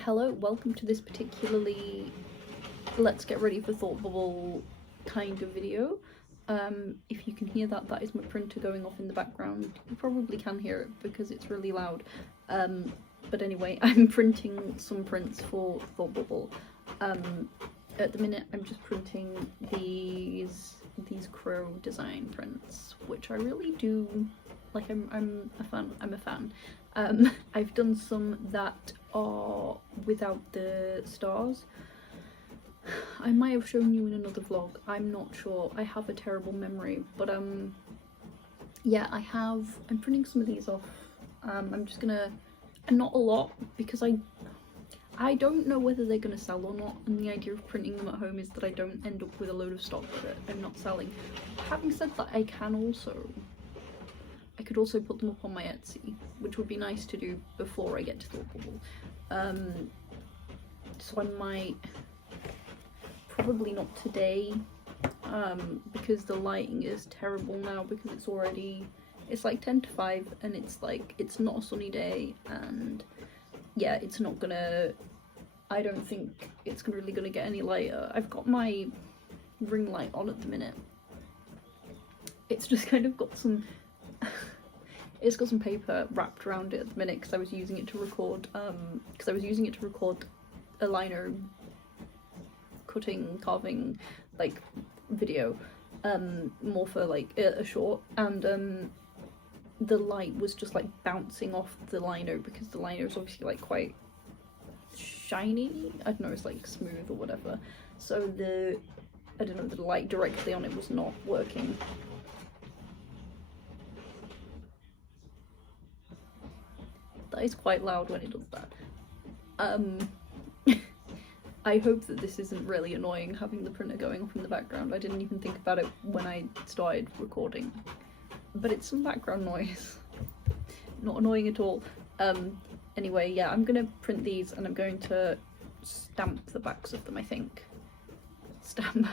Hello, welcome to this particularly let's get ready for thought bubble kind of video. If you can hear that, that is my printer going off in the background. You probably can hear it because it's really loud. But anyway, I'm printing some prints for thought bubble. At the minute I'm just printing these crow design prints, which I really do like. I'm a fan. I've done some that are without the stars. I might have shown you in another vlog, I'm not sure, I have a terrible memory, but yeah, I'm printing some of these off. I'm just gonna, and not a lot, because I don't know whether they're gonna sell or not, and the idea of printing them at home is that I don't end up with a load of stock that I'm not selling. Having said that, I could also put them up on my Etsy, which would be nice to do before I get to Thought Bubble. So I might, probably not today, because the lighting is terrible now, because it's like 10 to 5 and it's not a sunny day, and yeah, it's not gonna, I don't think it's really gonna get any lighter. I've got my ring light on at the minute. It's just kind of got some it's got some paper wrapped around it at the minute because I was using it to record a lino carving like video, more for like a short, and the light was just like bouncing off the lino because the lino is obviously like quite shiny. I don't know, it's like smooth or whatever, so the light directly on it was not working. That is quite loud when it does that. I hope that this isn't really annoying, having the printer going off in the background. I didn't even think about it when I started recording, but it's some background noise. Not annoying at all. Anyway, yeah, I'm gonna print these and I'm going to stamp the backs of them, I think.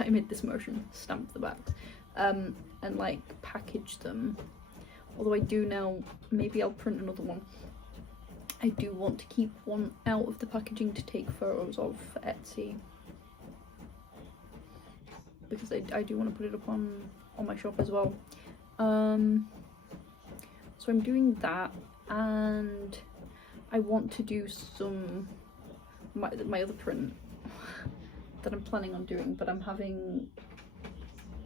I made this motion, stamp the backs, and like package them. Although I do now, maybe I'll print another one. I do want to keep one out of the packaging to take photos of for Etsy, because I do want to put it up on my shop as well. So I'm doing that, and I want to do some my other print that I'm planning on doing, but I'm having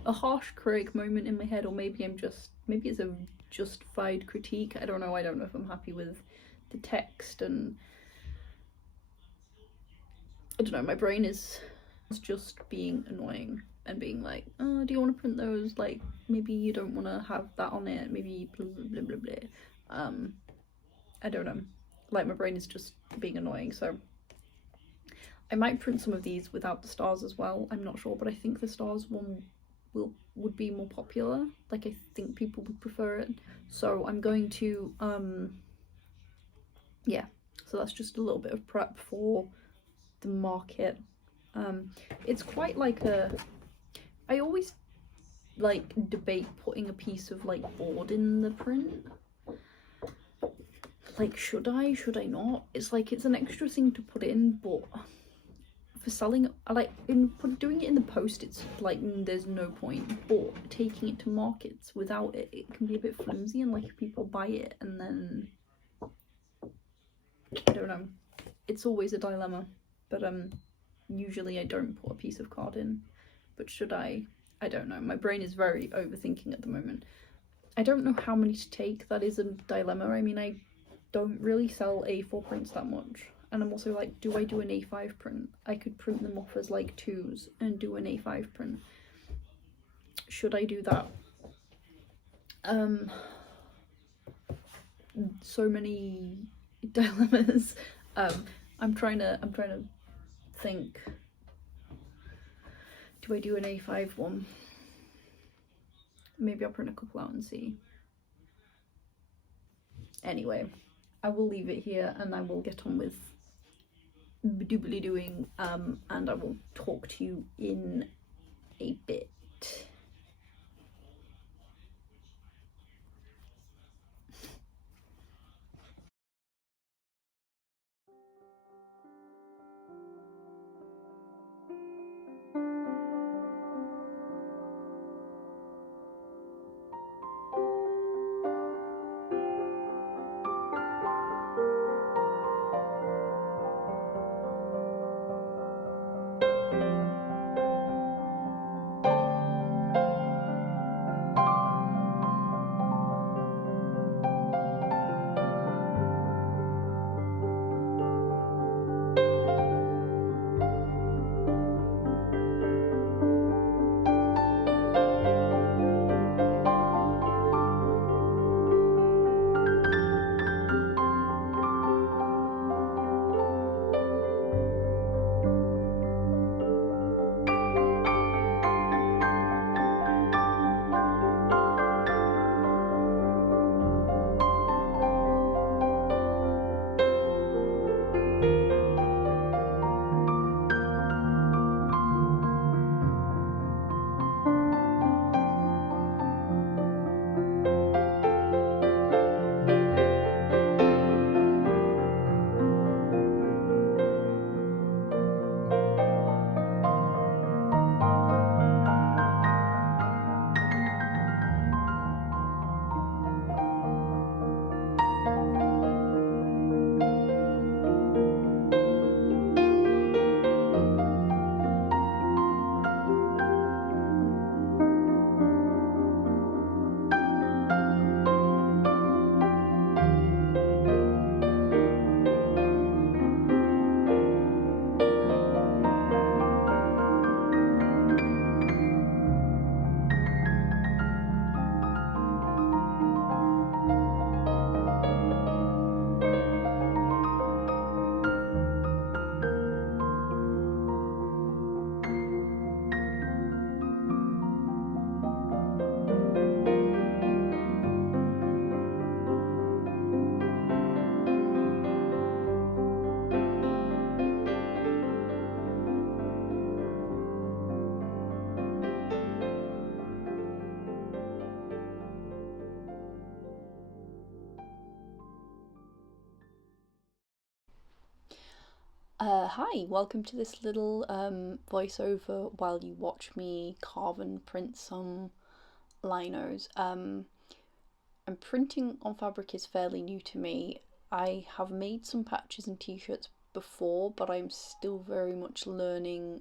a harsh critic moment in my head, or maybe it's a justified critique. I don't know if I'm happy with the text, and I don't know, my brain is just being annoying and being like, oh, do you want to print those, like maybe you don't want to have that on it, maybe blah blah blah blah. I don't know, like my brain is just being annoying. So I might print some of these without the stars as well, I'm not sure, but I think the stars one would be more popular. Like I think people would prefer it, so I'm going to yeah, so that's just a little bit of prep for the market. It's quite like I always like debate putting a piece of like board in the print. Like, should I not? It's like, it's an extra thing to put in, but for selling, I like doing it in the post, it's like there's no point, but taking it to markets without it, it can be a bit flimsy, and like if people buy it and then I don't know, it's always a dilemma. But usually I don't put a piece of card in, but should I don't know, my brain is very overthinking at the moment. I don't know how many to take, that is a dilemma. I mean, I don't really sell A4 prints that much, and I'm also like, do I do an A5 print? I could print them off as like 2s and do an A5 print. Should I do that? So many dilemmas. I'm trying to think, do I do an A5 one? Maybe I'll print a couple out and see. Anyway, I will leave it here and I will get on with doobly doing, and I will talk to you in a bit. Hi, welcome to this little voiceover while you watch me carve and print some linos. And printing on fabric is fairly new to me. I have made some patches and t-shirts before, but I'm still very much learning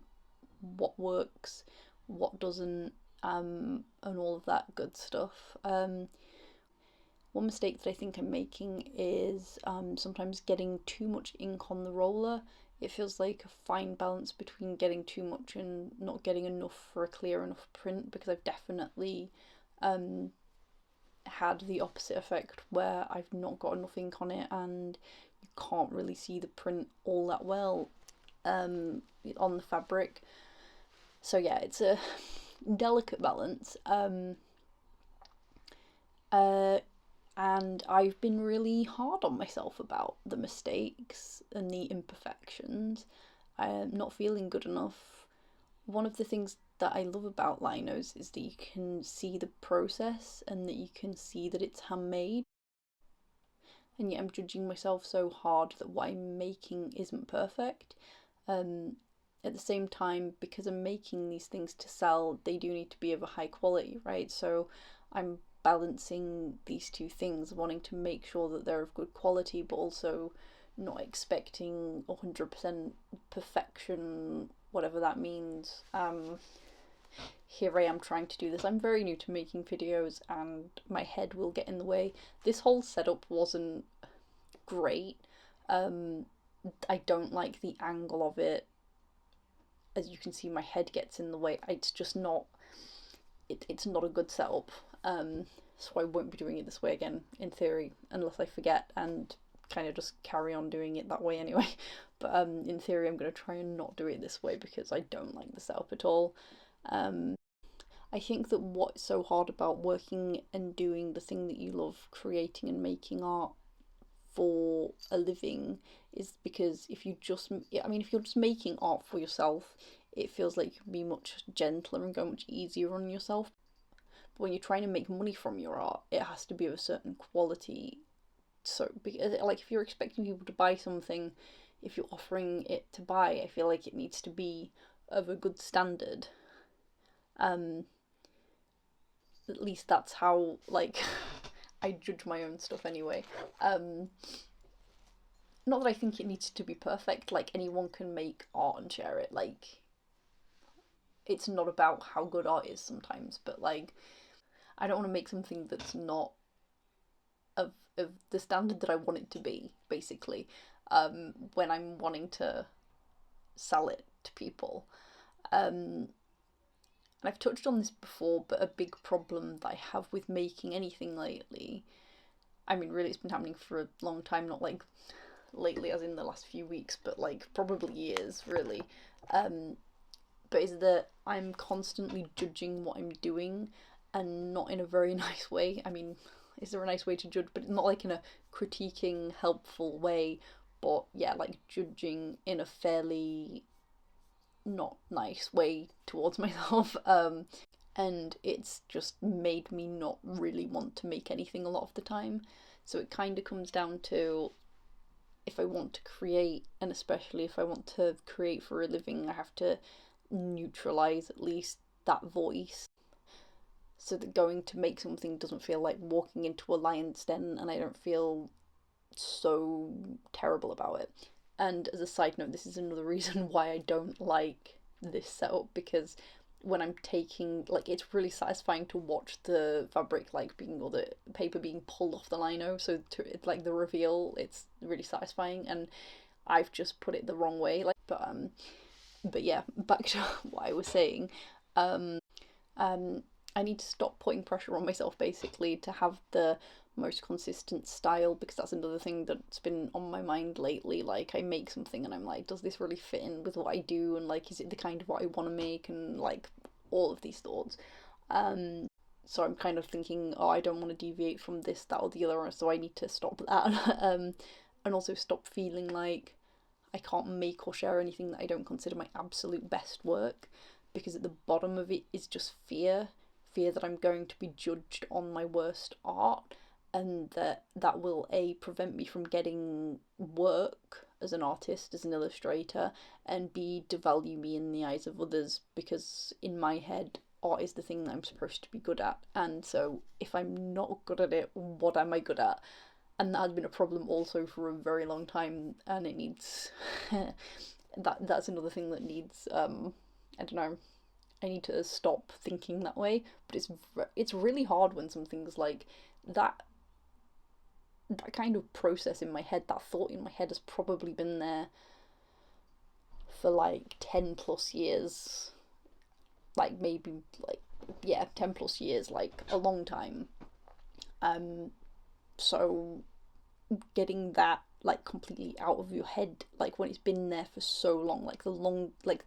what works, what doesn't, and all of that good stuff. One mistake that I think I'm making is sometimes getting too much ink on the roller. It feels like a fine balance between getting too much and not getting enough for a clear enough print, because I've definitely um, had the opposite effect where I've not got enough ink on it and you can't really see the print all that well on the fabric. So yeah, it's a delicate balance. Uh, and I've been really hard on myself about the mistakes and the imperfections. I'm not feeling good enough. One of the things that I love about linos is that you can see the process and that you can see that it's handmade. And yet I'm judging myself so hard that what I'm making isn't perfect. At the same time, because I'm making these things to sell, they do need to be of a high quality, right? So I'm balancing these two things, wanting to make sure that they're of good quality, but also not expecting 100% perfection, whatever that means. Here I am trying to do this. I'm very new to making videos and my head will get in the way. This whole setup wasn't great. I don't like the angle of it. As you can see, my head gets in the way. It's just not. It's not a good setup. So I won't be doing it this way again, in theory, unless I forget and kind of just carry on doing it that way anyway. But in theory, I'm going to try and not do it this way because I don't like the setup at all. I think that what's so hard about working and doing the thing that you love, creating and making art for a living, is because if you just, I mean, if you're just making art for yourself, it feels like you can be much gentler and go much easier on yourself. But when you're trying to make money from your art, it has to be of a certain quality. So, because, like, if you're expecting people to buy something, if you're offering it to buy, I feel like it needs to be of a good standard. Um, at least that's how, like, I judge my own stuff anyway. Not that I think it needs to be perfect, like, anyone can make art and share it, like, it's not about how good art is sometimes, but, like, I don't want to make something that's not of the standard that I want it to be, basically, when I'm wanting to sell it to people. And I've touched on this before, but a big problem that I have with making anything lately, I mean, really, it's been happening for a long time, not like lately as in the last few weeks, but like probably years, really. Um, but is that I'm constantly judging what I'm doing and not in a very nice way. I mean, is there a nice way to judge? But not like in a critiquing, helpful way, but yeah, like judging in a fairly not nice way towards myself. And it's just made me not really want to make anything a lot of the time. So it kind of comes down to, if I want to create, and especially if I want to create for a living, I have to neutralize at least that voice so that going to make something doesn't feel like walking into a lion's den and I don't feel so terrible about it. And as a side note, this is another reason why I don't like this setup, because when I'm taking, like, it's really satisfying to watch the fabric like being, or the paper being pulled off the lino, so to it's like the reveal, it's really satisfying, and I've just put it the wrong way, like, but yeah, back to what I was saying. Um I need to stop putting pressure on myself, basically, to have the most consistent style, because that's another thing that's been on my mind lately. Like, I make something and I'm like, does this really fit in with what I do, and like, is it the kind of what I want to make, and like all of these thoughts. So I'm kind of thinking, oh, I don't want to deviate from this, that, or the other, so I need to stop that. And also stop feeling like I can't make or share anything that I don't consider my absolute best work, because at the bottom of it is just fear that I'm going to be judged on my worst art, and that will prevent me from getting work as an artist, as an illustrator, and b, devalue me in the eyes of others, because in my head art is the thing that I'm supposed to be good at, and so if I'm not good at it, what am I good at? And that has been a problem also for a very long time, and it needs that's another thing that needs I don't know, I need to stop thinking that way. But it's really hard when something's like that. That kind of process in my head, that thought in my head, has probably been there for like 10 plus years. Like maybe like, yeah, 10 plus years, like a long time. So getting that like completely out of your head, like when it's been there for so long, like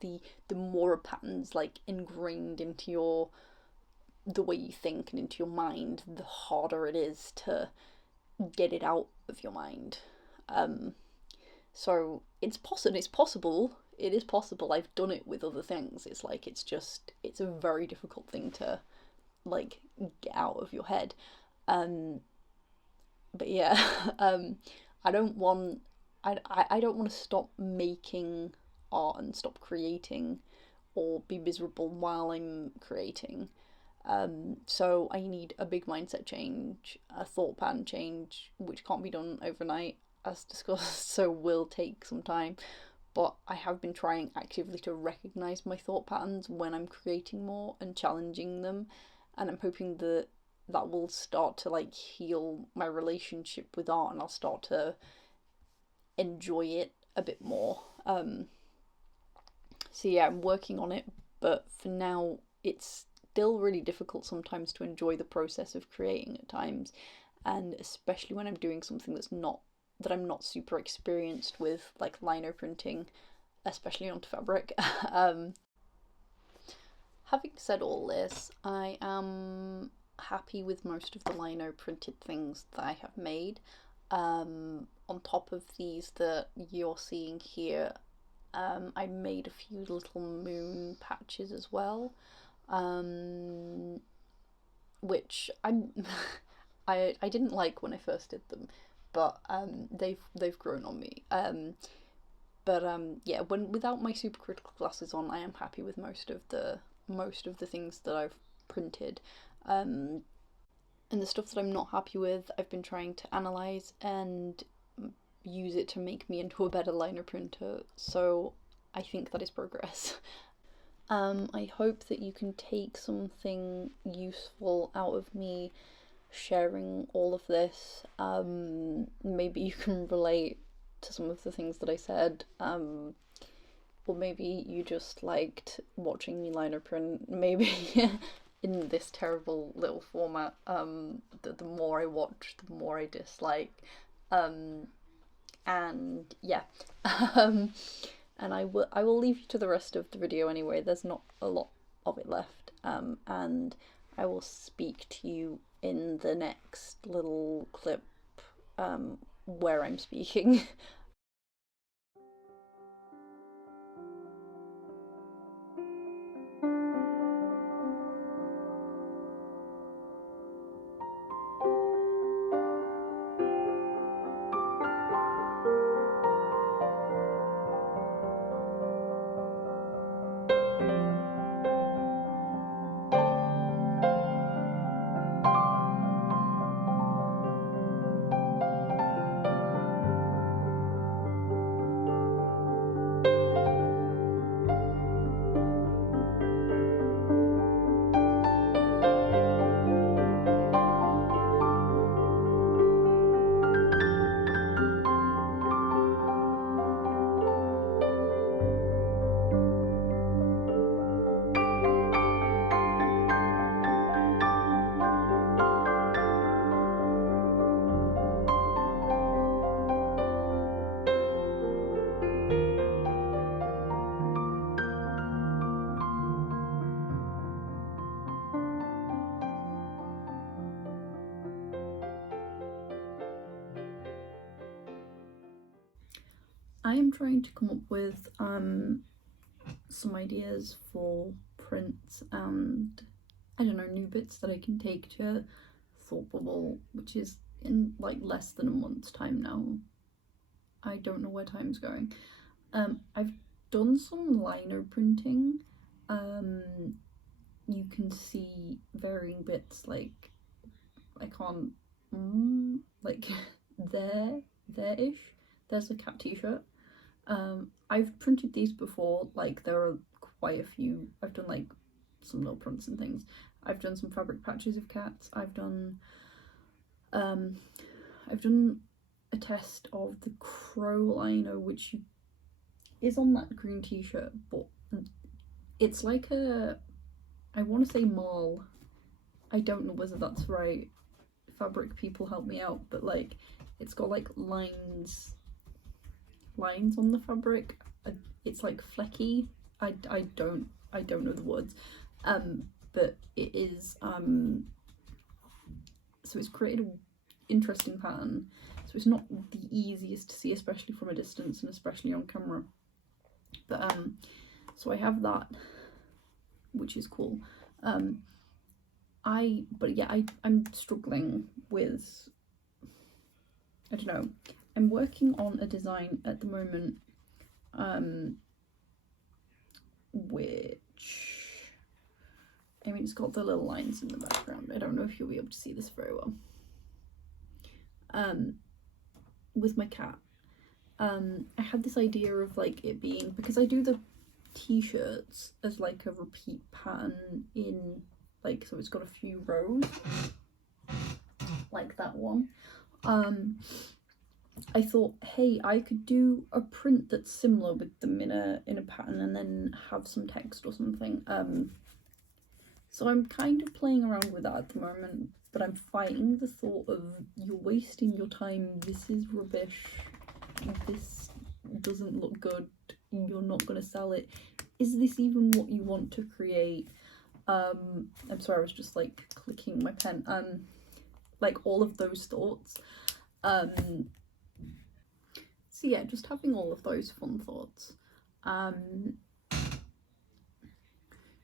the more patterns like ingrained into your the way you think and into your mind, the harder it is to get it out of your mind. So it's possible. It's possible. It is possible. I've done it with other things. It's like it's a very difficult thing to like get out of your head. But yeah, I don't want I don't want to stop making art and stop creating or be miserable while I'm creating. So I need a big mindset change, a thought pattern change, which can't be done overnight, as discussed, so will take some time. But I have been trying actively to recognize my thought patterns when I'm creating more and challenging them, and I'm hoping that that will start to like heal my relationship with art, and I'll start to enjoy it a bit more. So yeah, I'm working on it, but for now it's still really difficult sometimes to enjoy the process of creating at times, and especially when I'm doing something that I'm not super experienced with, like lino printing, especially onto fabric. Having said all this, I am happy with most of the lino printed things that I have made. On top of these that you're seeing here, I made a few little moon patches as well, which I didn't like when I first did them, but they've grown on me. But yeah, when without my super critical glasses on, I am happy with most of the things that I've printed. And the stuff that I'm not happy with, I've been trying to analyze and use it to make me into a better liner printer. So I think that is progress. I hope that you can take something useful out of me sharing all of this. Maybe you can relate to some of the things that I said. Or maybe you just liked watching me liner print. Maybe in this terrible little format, the more I watch, the more I dislike. And yeah. And I will leave you to the rest of the video anyway. There's not a lot of it left. And I will speak to you in the next little clip where I'm speaking. I am trying to come up with some ideas for prints and I don't know, new bits that I can take to Thought Bubble, which is in like less than a month's time now. I don't know where time's going. I've done some lino printing. You can see varying bits, like I can't like there-ish. There's a cat t-shirt. I've printed these before, like there are quite a few. I've done like some little prints and things. I've done some fabric patches of cats. I've done a test of the crow lino, which is on that green t-shirt, but it's like a, I want to say marl. I don't know whether that's right. Fabric people help me out, but like it's got like lines on the fabric. It's like flecky. I don't know the words, but it is so it's created an interesting pattern. So it's not the easiest to see, especially from a distance and especially on camera, but so I have that, which is cool. I'm struggling with, I don't know, I'm working on a design at the moment, which, I mean, it's got the little lines in the background. I don't know if you'll be able to see this very well. With my cat, I had this idea of like it being, because I do the t-shirts as like a repeat pattern in like, so it's got a few rows like that one. I thought, hey, I could do a print that's similar with them in a pattern and then have some text or something. So I'm kind of playing around with that at the moment, but I'm fighting the thought of, you're wasting your time, this is rubbish, this doesn't look good, you're not going to sell it, is this even what you want to create? I'm sorry, I was just like clicking my pen. Like all of those thoughts. So yeah, just having all of those fun thoughts.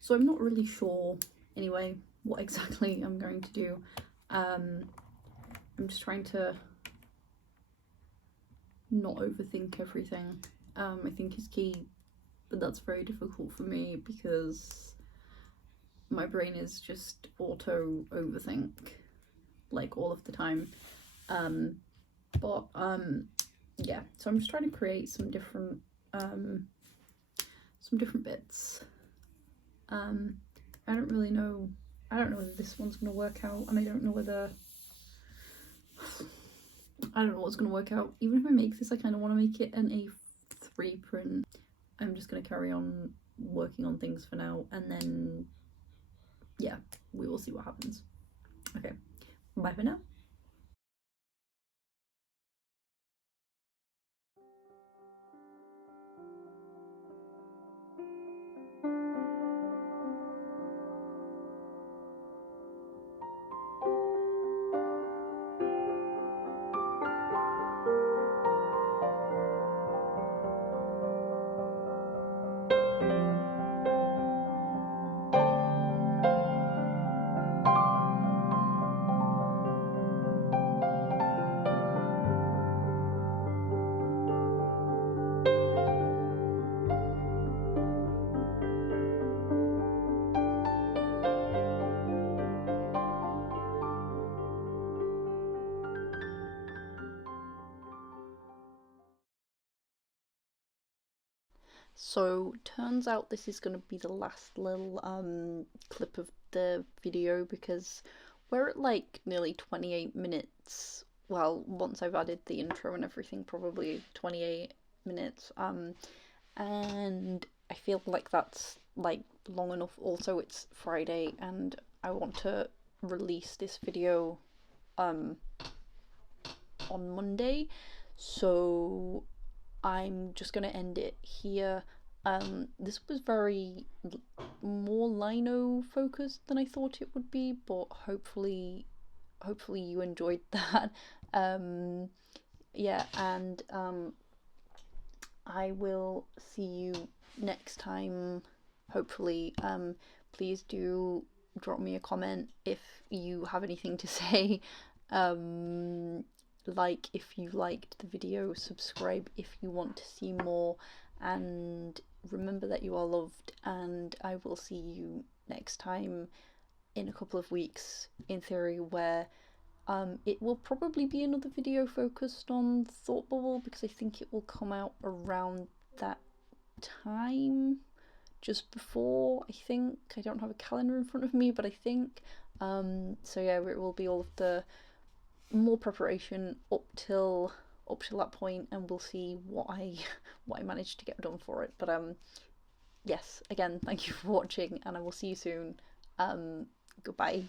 So I'm not really sure anyway what exactly I'm going to do. I'm just trying to not overthink everything, I think is key, but that's very difficult for me because my brain is just auto overthink like all of the time. Yeah, so I'm just trying to create some different bits. I don't really know, I don't know whether this one's gonna work out, and I don't know what's gonna work out. Even if I make this, I kind of want to make it an A3 print. I'm just gonna carry on working on things for now, and then yeah, we will see what happens. Okay, bye for now. So turns out this is going to be the last little clip of the video, because we're at like nearly 28 minutes. Well, once I've added the intro and everything, probably 28 minutes. And I feel like that's like long enough. Also, it's Friday and I want to release this video on Monday, so I'm just gonna end it here. This was very more lino focused than I thought it would be, but hopefully you enjoyed that. Yeah, and I will see you next time, hopefully. Please do drop me a comment if you have anything to say. Like if you liked the video, subscribe if you want to see more, and remember that you are loved, and I will see you next time in a couple of weeks, in theory, where it will probably be another video focused on Thought Bubble, because I think it will come out around that time, just before, I think. I don't have a calendar in front of me, but I think. So yeah, it will be all of the more preparation up till that point, and we'll see what I managed to get done for it. But yes, again, thank you for watching, and I will see you soon. Goodbye.